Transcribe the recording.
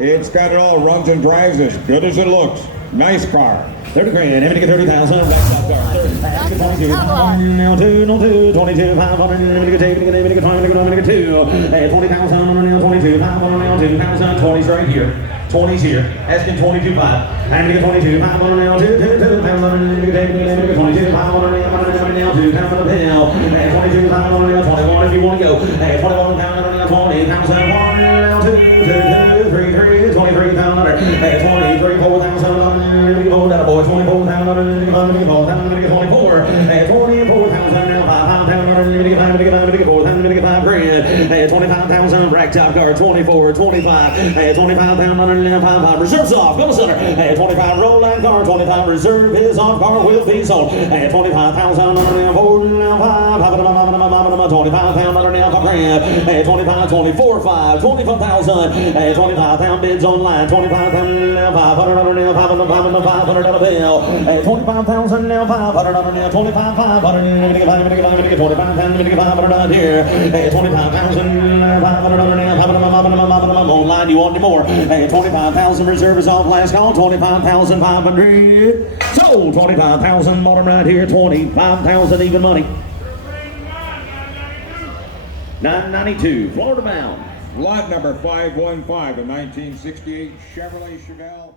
It's got it all, runs and drives as good as it looks. Nice car. 30 grand, let me get 30,000, right top car, 30, now 22, 22, 500, let me get 20, let me get 2, 20,000, now 22, 500, now 2,000, 20's right here, 20's here, asking 22.5, I'm gonna get 22, 500, now 2,000, let me get 22, 500, now 2,000 a bill, 22, 500, now 21 if you want to go, 21,000, now 20,000, 1, now 2, 3, 23,000, 23, 4,000, that boy, 24,000, 24, 24,000 now, 5 grand, 25,000, rack top car, 24, 25, 25,000 now, 5, reserves off, go to center, 25, roll line car, 25, reserve is off, car will be sold, 25,000 now, 4, now, 5, 25,000 now, 5 grand, 25, 24, 5, 25,000, 25,000 bids online, 25,000 now, 500 now, 500 $500 bill, 25,000 now, 500 now, 25, 500, let me get 25,000, let me get 500 here, 25,000, 500 now, 500 online, you want any more, 25,000 reserve is off, last call, 25,500, sold, 25,000, bottom right here, 25,000 even money, 992, Florida bound. Lot number 515, a 1968 Chevrolet Chevelle.